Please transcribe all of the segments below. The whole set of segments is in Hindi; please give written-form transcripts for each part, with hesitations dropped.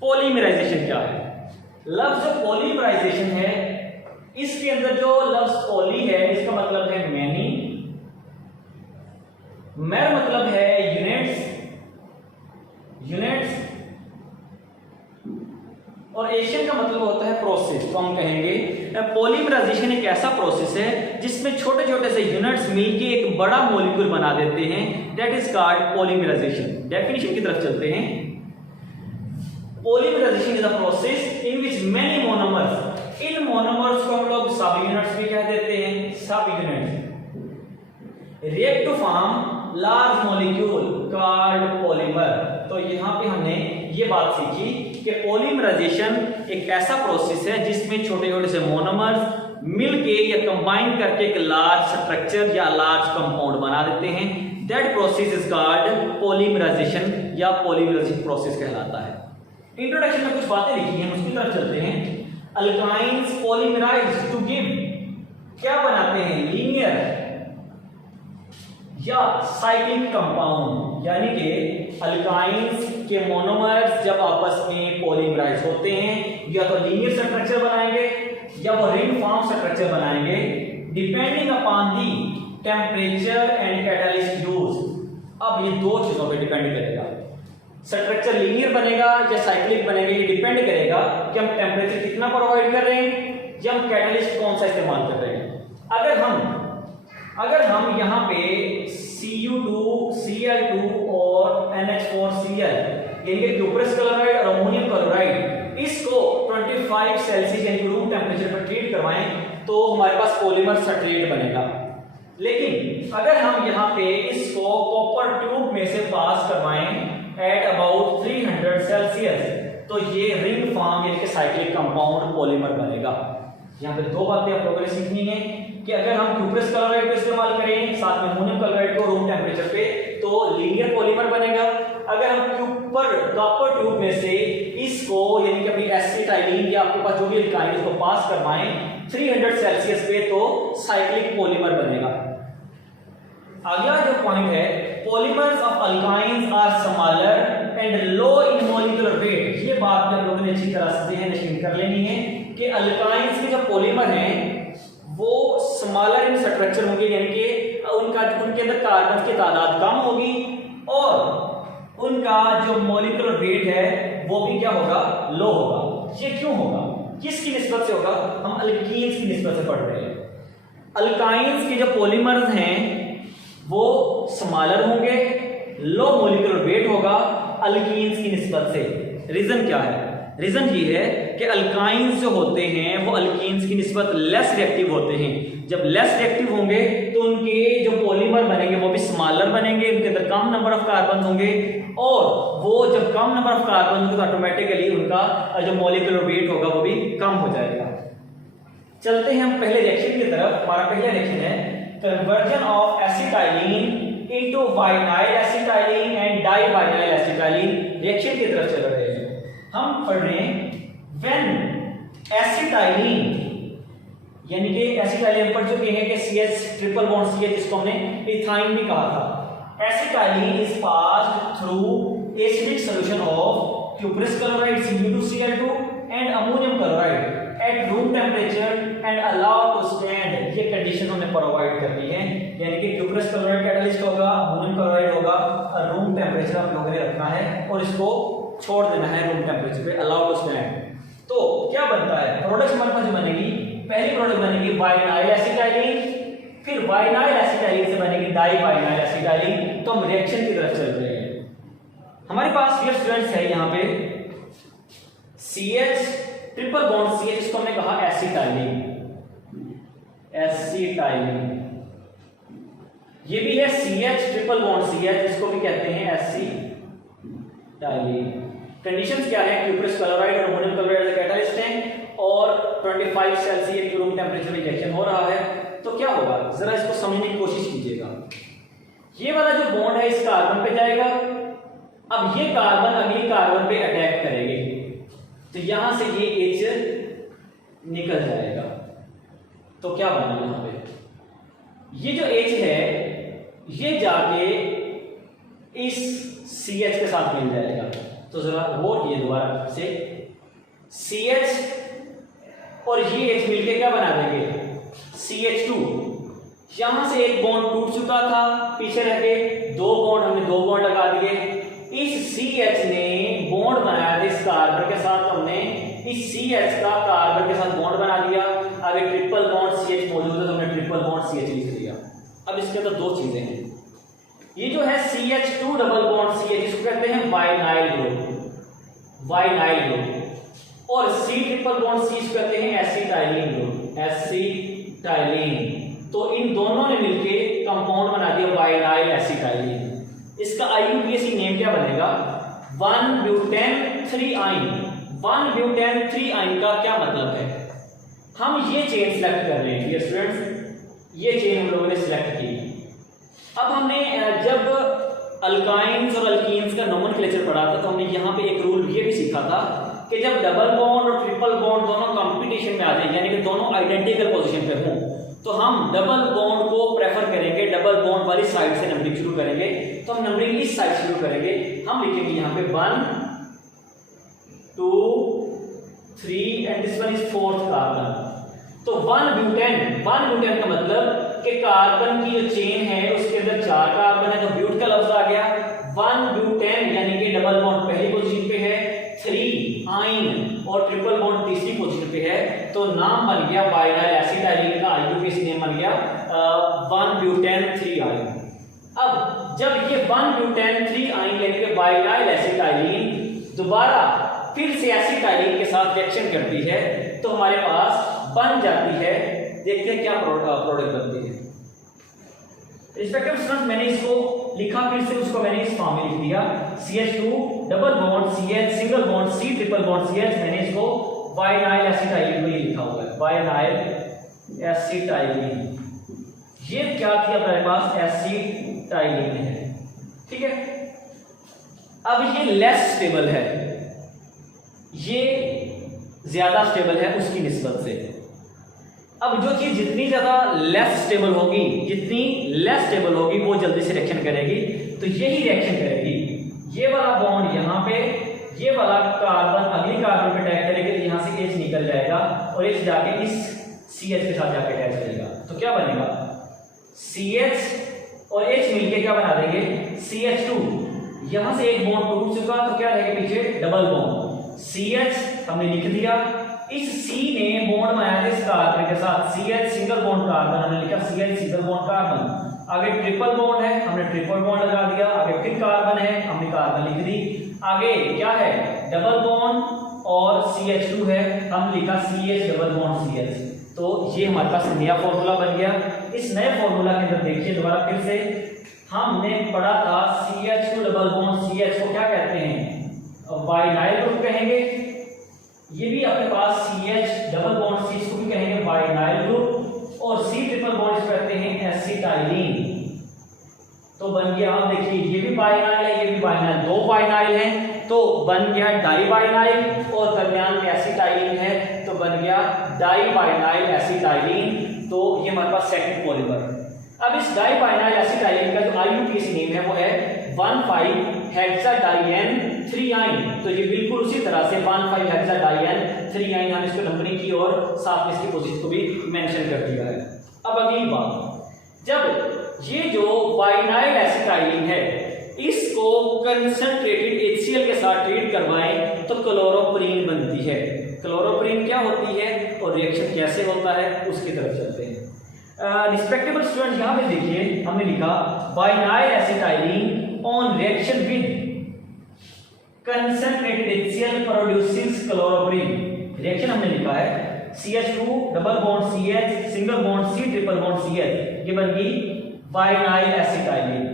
पॉलीमराइजेशन क्या है? लफ्ज पॉलीमराइजेशन है, इसके अंदर जो लफ्ज पॉली है इसका मतलब है मैनी, मेर मतलब है यूनिट्स और एशियन का मतलब होता है प्रोसेस। तो हम कहेंगे पॉलीमराइजेशन एक ऐसा प्रोसेस है जिसमें छोटे छोटे से यूनिट्स मिलके एक बड़ा मॉलिक्यूल बना देते हैं, that is called polymerisation. Definition की तरफ चलते हैं। Polymerisation is a process in which many monomers, इन मोनोमर्स को हम लोग सब यूनिट्स भी कह देते हैं, subunits react to form large molecule called polymer. तो यहाँ पे हमने ये बात सीखी कि पॉलीमराइजेशन एक ऐसा प्रोसेस है जिसमें छोटे छोटे से मोनोमर्स मिलके या कंबाइन करके एक लार्ज स्ट्रक्चर या लार्ज कंपाउंड बना देते हैं, that process is called polymerisation या पॉलीमराइजेशन प्रोसेस कहलाता है। इंट्रोडक्शन में कुछ बातें लिखी हैं, उसकी तरफ चलते हैं। अल्काइंस पॉलीमराइज टू गिव, क्या बनाते हैं? लीनियर या साइक्लिक कंपाउंड, यानी कि अल्काइंस के मोनोमर्स जब आपस में पॉलीमराइज होते हैं या तो लीनियर स्ट्रक्चर बनाएंगे या वो रिंग फॉर्म स्ट्रक्चर बनाएंगे, depending upon the temperature and catalyst use. अब ये दो चीजों पे डिपेंड करेगा, स्ट्रक्चर लीनियर बनेगा या साइक्लिक बनेगा, ये डिपेंड करेगा कि हम टेम्परेचर कितना प्रोवाइड कर रहे हैं या हम कैटालिस्ट कौन सा इस्तेमाल कर रहे हैं। अगर हम यहाँ पे Cu2, Cl2 और NH4Cl यानी कि क्यूप्रस क्लोराइड और अमोनियम क्लोराइड इसको 25 सेल्सियस यानी रूम टेम्परेचर पर ट्रीट करवाएं तो हमारे पास पॉलीमर सब्सट्रेट बनेगा। लेकिन अगर हम यहाँ पे इसको कॉपर ट्यूब में से पास करवाएं एट अबाउट 300 सेल्सियस तो ये रिंग फॉर्म यानी कि साइक्लिक कंपाउंड पॉलीमर बनेगा। यहाँ पे दो बातें आप लोगों ने सीखनी है कि अगर हम क्यूप्रस क्लोराइड को इस्तेमाल करें साथ में अमोनियम क्लोराइड को रूम टेम्परेचर पे तो लीनियर पॉलीमर बनेगा। अगर हम कॉपर ट्यूब में से इसको यानी कि अपनी एसिटाइलिन या आपके पास जो भी अल्काइन इसको पास करवाएं 300 सेल्सियस पे तो साइक्लिक पॉलीमर बनेगा। अगला जो पॉइंट है, polymers of alkynes are smaller and low in molecular weight. ये बात आप लोगों ने अच्छी तरह से ध्यान कर लेनी है कि अल्काइंस के जो पॉलीमर हैं वो स्मॉलर इन स्ट्रक्चर होंगे, यानी कि उनके अंदर कार्बन की तादाद कम होगी और उनका जो मॉलिक्यूलर वेट है वो भी क्या होगा? लो होगा। ये क्यों होगा? किसकी निस्बत से होगा? हम अल्कीन्स की निस्बत से पढ़ रहे हैं। अल्काइंस के जो पॉलीमर्स हैं वो स्मॉलर होंगे, लो मॉलिक्यूलर वेट होगा अल्कीन्स की निस्बत से। रीजन क्या है? रीजन ये है कि अल्काइंस जो होते हैं वो अल्कीन्स की निस्बत लेस रिएक्टिव होते हैं। जब लेस रिएक्टिव होंगे तो उनके जो पॉलीमर बनेंगे वो भी स्मॉलर बनेंगे, उनके अंदर कम नंबर ऑफ कार्बन होंगे और वो जब कम नंबर ऑफ कार्बन होंगे तो ऑटोमेटिकली उनका जो मॉलिक्यूलर वेट होगा वो भी कम हो जाएगा। चलते हैं हम पहले रिएक्शन की तरफ। हमारा पहला रिएक्शन है conversion of acetylene into vinyl acetylene and divinyl acetylene. Reaction की तरफ चल रहे हैं। हम पढ़ रहे हैं व्हेन एसिटाइलिन यानी कि एसिटाइलिन पढ़ चुके हैं कि CH ट्रिपल बॉन्ड CH जिसको हमने इथाइन भी कहा था। Acetylene is passed through acidic solution of cuprous chloride Cu2Cl2 and ammonium chloride at room temperature and allow to stand. ये कंडीशन हमने प्रोवाइड कर दी है, यानी कि क्यूप्रस क्लोराइड कैटलिस्ट होगा, अमोनियम क्लोराइड होगा और रूम टेम्परेचर आप लोगों ने रखना है और इसको छोड़ देना है रूम टेम्परेचर पे, अलाउ टू स्टैंड। तो क्या बनता है? प्रोडक्ट हमारे पास जो बनेगी, पहली प्रोडक्ट बनेगी वाइनाइल एसिटाइलिन, फिर वाइनाइल एसिटाइलिन से बनेगी डाइवाइनाइल एसिटाइलिन। तो हम रिएक्शन की तरफ चल रहे हैं। हमारे पास ये स्टूडेंट्स है यहाँ पे CH ट्रिपल बॉन्ड CH इसको हमने कहा एसिटाइलिन, ये भी है CH ट्रिपल बॉन्ड CH जिसको भी कहते हैं एसिटाइलिन। कंडीशंस क्या है? क्यूप्रस क्लोराइड और अमोनियम क्लोराइड एज कैटलिस्ट हैं और 25 सेल्सियस रूम टेम्परेचर में रिएक्शन हो रहा है। तो क्या होगा? जरा इसको समझने की कोशिश कीजिएगा। ये वाला जो बॉन्ड है इस कार्बन पे जाएगा, अब ये कार्बन अगली कार्बन पे अटैक करेंगे तो यहां से ये H निकल जाएगा। तो क्या बना यहां पे? ये जो H है ये जाके इस CH के साथ मिल जाएगा। तो जरा वो ये दोबारा से CH और ये H मिलके क्या बना देंगे CH2। यहां से एक बॉन्ड टूट चुका था, पीछे रह गए दो बॉन्ड, हमने दो बॉन्ड लगा दिए। इस CH ने बॉन्ड बनाया था इस कार्बन के साथ, तो हमने इस CH का कार्बन के साथ बॉन्ड बना दिया। अगर ट्रिपल बॉन्ड CH मौजूद है तो हमने ट्रिपल बॉन्ड CH लिख दिया। अब इसके अंदर दो चीजें हैं, ये जो है CH2 डबल बॉन्ड CH इसको कहते हैं वाइनाइल ग्रुप, वाइनाइल ग्रुप, और C ट्रिपल बॉन्ड C इसको कहते हैं एसिटाइलिन ग्रुप, एसिटाइलिन। तो इन दोनों ने मिलके कंपाउंड बना दिया वाइनाइल एसिटाइलिन। इसका IUPAC नेम क्या बनेगा 1-ब्यूटेन 3-आइन। 1-ब्यूटेन 3-आइन का क्या मतलब है, हम ये चेन सिलेक्ट कर रहे हैं डियर स्टूडेंट्स, ये चेन हम लोगों ने सिलेक्ट की। अब हमने जब अल्काइंस और अल्कीन्स का नोमेनक्लेचर पढ़ा था तो हमने यहाँ पे एक रूल ये भी सीखा था कि जब डबल बॉन्ड और ट्रिपल बॉन्ड दोनों कंपटीशन में आ जाए, यानी कि दोनों आइडेंटिकल पोजीशन पे हों, तो हम डबल बॉन्ड को प्रेफर करेंगे, डबल बॉन्ड वाली साइड से नंबरिंग शुरू करेंगे। तो हम नंबरिंग इस साइड से शुरू करेंगे, हम लिखेंगे यहाँ पे 1 2 3 and this one is 4th carbon. तो 1-ब्यूटेन का मतलब कि कार्बन की जो चेन है उसके अंदर 4 कार्बन है, तो ब्यूट का लफ्ज आ गया। 1-ब्यूटेन यानी कि डबल बॉन्ड पहली पोजीशन पे है, 3-आइन और ट्रिपल बॉन्ड तीसरी पोजीशन पे है, तो नाम बन गया वाइनाइल एसिटाइलिन का IUPAC नेम बन गया 1-ब्यूटेन 3-आइन। अब जब ये 1-ब्यूटेन 3-आइन यानी कि वाइनाइल एसिटाइलिन दोबारा फिर से एसिटाइलिन के साथ रिएक्शन करती है तो हमारे पास बन जाती है, देखते हैं क्या प्रोडक्ट बनती है। रिस्पेक्टिव स्टूडेंट्स मैंने इसको लिखा, फिर से उसको मैंने इस फॉर्म में लिख दिया CH2 double bond CH single bond C triple bond CH। मैंने इसको वाइनाइल एसिटाइलिन में लिखा हुआ है, वाइनाइल एसिटाइलिन। ये क्या थी हमारे पास एसिटाइलिन है, ठीक है। अब ये लेस स्टेबल है, ये ज्यादा स्टेबल है उसकी निस्बत से। अब जो चीज जितनी ज्यादा लेस स्टेबल होगी, जितनी लेस स्टेबल होगी वो जल्दी से रिएक्शन करेगी, तो यही रिएक्शन करेगी। ये वाला बॉन्ड यहाँ पे, ये वाला कार्बन अगली कार्बन पे अटैक करेगी तो यहाँ से H निकल जाएगा और H जाके इस CH के साथ जाके अटैच करेगा, तो क्या बनेगा CH और H मिलके क्या बना देंगे CH2। यहाँ से एक बॉन्ड टूट चुका तो क्या रहेगा पीछे डबल बॉन्ड CH हमने लिख दिया। इस C ने बॉन्ड बनाया था इस कार्बन के साथ, CH सिंगल बॉन्ड कार्बन, हमने लिखा CH सिंगल बॉन्ड कार्बन। आगे ट्रिपल बॉन्ड है, हमने ट्रिपल बॉन्ड लगा दिया। आगे फिर कार्बन है, हमने कार्बन लिख दी। आगे क्या है डबल बॉन्ड और CH2 है, हम लिखा CH डबल बॉन्ड CH। तो ये हमारे पास नया फॉर्मूला बन गया। इस नए फॉर्मूला के अंदर देखिए दोबारा फिर से, हमने पढ़ा था CH2 डबल बॉन्ड CH को क्या कहते हैं वाइनाइल ग्रुप कहेंगे। ये भी अपने पास CH डबल बॉन्ड C इसको भी कहेंगे वाइनाइल ग्रुप, और C ट्रिपल बॉन्ड इसको कहते हैं एसिटाइलिन। तो बन गया, अब देखिए ये भी वाइनाइल है, ये भी वाइनाइल, दो वाइनाइल हैं तो बन गया डाइवाइनाइल, और दरमियान में एसिटाइलिन है तो बन गया डाइवाइनाइल एसिटाइलिन। तो ये हमारे पास सेकंड पॉलीमर। अब इस डाइवाइनाइल एसिटाइलिन का जो IUPAC नेम है वो है 1,5-हेक्साडाइएन 3-आइन। तो ये बिल्कुल उसी तरह से 1,5-हेक्साडाइएन 3-आइन, हम इसको नंबरिंग की और साथ में इसकी पोजीशन को भी मेंशन कर दिया है। अब अगली बात, जब ये जो वाइनाइल एसिटाइलिन है इसको कंसंट्रेटेड HCl के साथ ट्रीट करवाएं तो क्लोरोप्रीन बनती है। क्लोरोप्रीन क्या होती है और रिएक्शन कैसे होता है उसकी तरफ चलते हैं। रिस्पेक्टेबल स्टूडेंट यहाँ पे देखिए हमने लिखा वाइनाइल acetylene on reaction with concentrated HCl produces chloroprene. Reaction हमने लिखा है CH2 double bond CH single bond C triple bond CH, ये बन गई वाइनाइल एसिटाइलिन।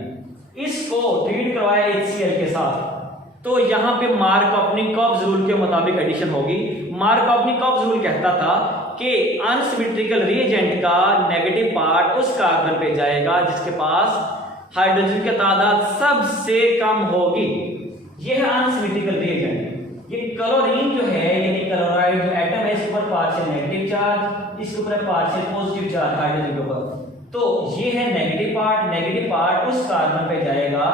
इसको ट्रीट करवाया HCl के साथ तो यहाँ पे मार्कोवनिकोव रूल के मुताबिक एडिशन होगी। मार्कोवनिकोव रूल कहता था कि अनसिमेट्रिकल रिएजेंट का नेगेटिव पार्ट उस कार्बन पे जाएगा जिसके पास हाइड्रोजन की तादाद सबसे कम होगी। यह है अनसिमेट्रिकल रिएजेंट। ये क्लोरीन जो है यानी क्लोराइड जो एटम है इसके ऊपर पार्शियल नेगेटिव चार्ज, इसके ऊपर पार्शियल पॉजिटिव चार्ज हाइड्रोजन के ऊपर। तो ये है नेगेटिव पार्ट उस कार्बन पे जाएगा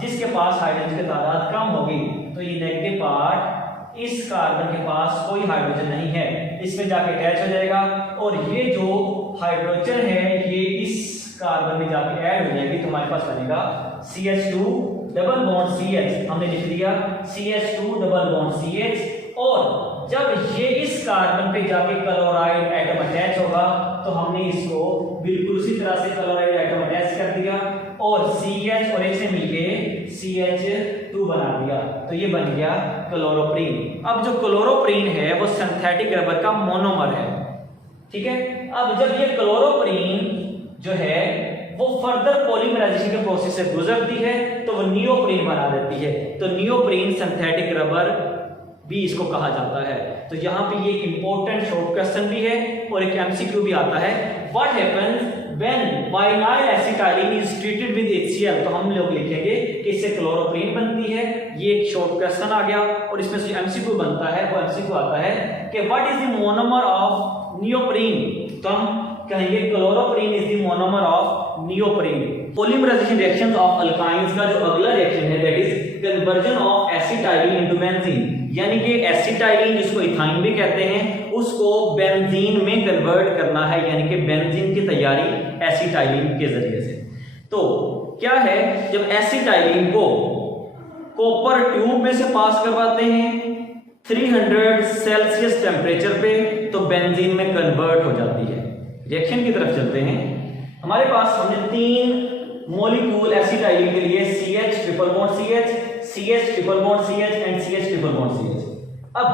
जिसके पास हाइड्रोजन की तादाद कम होगी। तो ये नेगेटिव पार्ट इस कार्बन के पास कोई हाइड्रोजन नहीं है, इसमें जाके अटैच हो जाएगा और ये जो हाइड्रोजन है ये इस कार्बन में जाके ऐड हो जाएगी, तो हमारे पास बनेगा CH2 डबल बॉन्ड CH, हमने लिख दिया CH2 डबल बॉन्ड CH। और जब ये इस कार्बन पे जाके क्लोराइड एटम अटैच होगा तो हमने इसको बिल्कुल उसी तरह से क्लोराइड एटम अटैच कर दिया और CH और H से मिलके CH2 बना दिया, तो ये बन गया क्लोरोप्रीन। अब जो क्लोरोप्रीन है वो सिंथेटिक रबर का मोनोमर है, ठीक है। अब जब ये क्लोरोप्रीन जो है वो फर्दर पॉलीमराइजेशन के प्रोसेस से गुजरती है तो वो नियोप्रीन बना देती है, तो नियोप्रीन सिंथेटिक रबर भी इसको कहा जाता है। तो यहाँ पे ये इंपॉर्टेंट शॉर्ट क्वेश्चन भी है और एक एमसीक्यू भी आता है, what happens when वाइनाइल acetylene is treated with HCl, तो हम लोग लिखेंगे कि इससे क्लोरोप्रीन बनती है। ये एक शॉर्ट क्वेश्चन आ गया और इसमें से एमसीक्यू बनता है, वो एमसीक्यू आता है कि what is the monomer of neoprene, तो हम कहेंगे chloroprene is the monomer of neoprene. Polymerisation reactions of alkynes का जो अगला रिएक्शन है that is conversion of acetylene into benzene, यानी कि एसिटाइलिन जिसको इथाइन भी कहते हैं उसको बेंजीन में कन्वर्ट करना है, यानी कि बेंजीन की तैयारी एसिटाइलिन के जरिए से। तो क्या है, जब एसिटाइलिन को कॉपर ट्यूब में से पास करवाते हैं 300 सेल्सियस टेम्परेचर पे तो बेंजीन में कन्वर्ट हो जाती है। रिएक्शन की तरफ चलते हैं। हमारे पास हमने 3 मॉलिक्यूल एसिटाइलिन के लिए CH triple bond CH, CH triple bond CH and CH triple bond CH। अब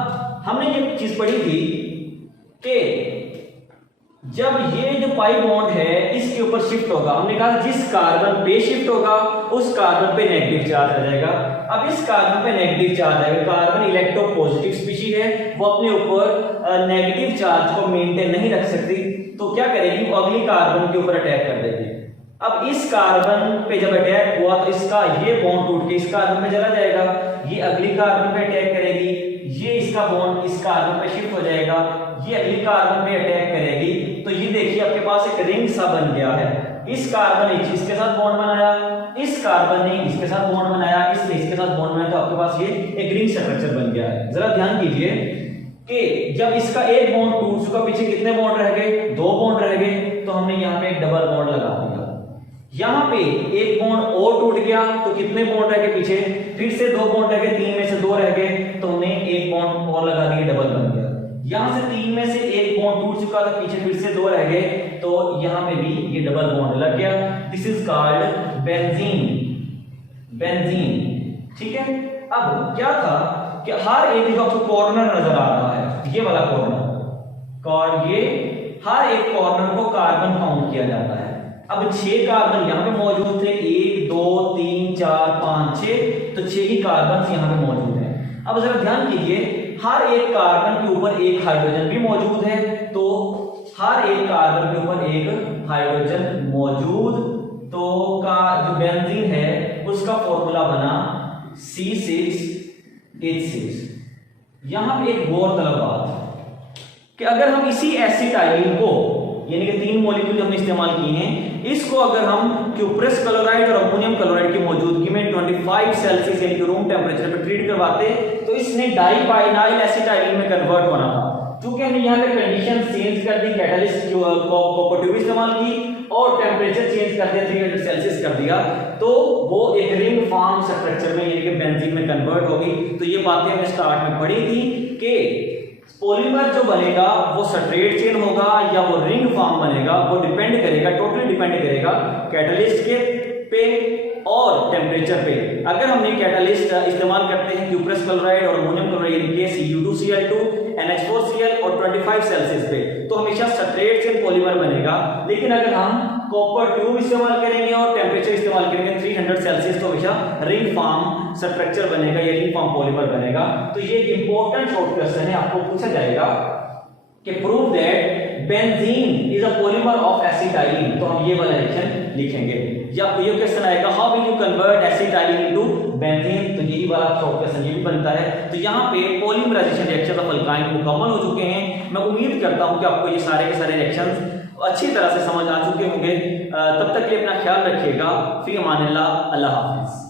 हमने ये चीज पढ़ी थी कि जब ये जो पाई बॉन्ड है इसके ऊपर शिफ्ट होगा, हमने कहा जिस कार्बन पे शिफ्ट होगा उस कार्बन पे नेगेटिव चार्ज आ जाएगा। अब इस कार्बन पे नेगेटिव चार्ज आएगा, कार्बन इलेक्ट्रोपॉजिटिव स्पीशीज है, वो अपने ऊपर नेगेटिव चार्ज को मेंटेन नहीं रख सकती, तो क्या करेगी, वो अगली कार्बन के ऊपर अटैक कर देगी। अब इस कार्बन पे जब अटैक हुआ तो इसका ये बॉन्ड टूट के इस कार्बन पे चला जाएगा, ये अगली कार्बन पे अटैक करेगी, ये इसका बॉन्ड इस कार्बन पे शिफ्ट हो जाएगा, ये अगली कार्बन पे अटैक करेगी, तो ये देखिए आपके पास एक रिंग सा बन गया है। इस कार्बन ने इसके साथ बॉन्ड बनाया, इस कार्बन ने इसके साथ बॉन्ड बनाया, इसने इसके साथ बॉन्ड बनाया, तो आपके पास ये एक रिंग स्ट्रक्चर बन गया है। जरा ध्यान कीजिए कि जब इसका एक बॉन्ड टूट चुका, पीछे कितने बॉन्ड रह गए, 2 बॉन्ड रह गए, तो हमने यहाँ पे एक डबल बॉन्ड लगा दिया। यहाँ पे एक बॉन्ड और टूट गया तो कितने बॉन्ड रह गए पीछे, फिर से 2 बॉन्ड रह गए, 3 में से 2 रह गए, तो हमने एक बॉन्ड और लगा दिया, डबल बन गया। यहाँ से 3 में से एक बॉन्ड टूट चुका था, पीछे फिर से 2 रह गए, तो यहाँ पे भी ये डबल बॉन्ड लग गया। This is called benzene, benzene, ठीक है। अब क्या था कि हर एक जो आपको कॉर्नर नजर आ रहा है, ये वाला कॉर्नर, ये हर एक कॉर्नर को कार्बन काउंट किया जाता है। अब 6 कार्बन यहाँ पे मौजूद थे, 1 2 3 4 5 6, तो 6 ही कार्बन यहाँ पे मौजूद हैं। अब जरा ध्यान कीजिए, हर एक कार्बन के ऊपर एक हाइड्रोजन भी मौजूद है, तो हर एक कार्बन के ऊपर एक हाइड्रोजन मौजूद, तो का जो बेंजीन है उसका फॉर्मूला बना C6H6। यहां पे एक गौरतलब बात कि अगर हम इसी एसिटाइलिन को, यानी कि 3 मॉलिक्यूल हमने इस्तेमाल किए हैं, इसको अगर हम क्यूप्रस क्लोराइड और अमोनियम क्लोराइड की मौजूदगी में 25 सेल्सियस यानी कि रूम टेम्परेचर पे ट्रीट करवाते तो इसने डाइपाइनाइल एसिटाइलिन में कन्वर्ट होना था। क्योंकि हमने यहाँ पे कंडीशन चेंज कर दी, कैटालिस्ट कॉपर ट्यूब इस्तेमाल की और टेम्परेचर चेंज कर दिया 300 सेल्सियस कर दिया, तो वो एक रिंग फॉर्म स्ट्रक्चर में यानी कि बेंजीन में कन्वर्ट होगी। तो ये बातें हमने स्टार्ट में पढ़ी थी कि पॉलीमर जो बनेगा वो स्ट्रेट चेन होगा या वो रिंग फॉर्म बनेगा, वो डिपेंड करेगा, टोटली डिपेंड करेगा कैटलिस्ट के पे और टेम्परेचर पे। अगर हमने कैटलिस्ट इस्तेमाल करते हैं क्यूप्रस क्लोराइड और अमोनियम क्लोराइड के Cu2Cl2 NH4Cl और 25 सेल्सियस पे, तो हमेशा स्ट्रेट चेन पॉलीमर बनेगा। लेकिन अगर हम कॉपर ट्यूब इस्तेमाल करेंगे और टेम्परेचर इस्तेमाल करेंगे 300 सेल्सियस, तो हमेशा रिंग फॉर्म स्ट्रक्चर बनेगा या रिंग फॉर्म पॉलीमर बनेगा। तो ये एक इंपॉर्टेंट शॉर्ट क्वेश्चन है, आपको पूछा जाएगा कि prove that benzene is a polymer of acetylene, तो हम ये वाला रिएक्शन लिखेंगे। या आपको ये क्वेश्चन आएगा how will you convert acetylene into benzene, तो यही वाला शॉर्ट क्वेश्चन ये भी बनता है। तो यहाँ पे पॉलीमराइजेशन रिएक्शन ऑफ अल्काइन मुकम्मल हो चुके हैं। मैं उम्मीद करता हूँ कि आपको ये सारे के सारे रिएक्शंस अच्छी तरह से समझ आ चुके होंगे। तब तक के लिए अपना ख्याल रखिएगा। फी अमानिल्लाह, अल्लाह हाफिज।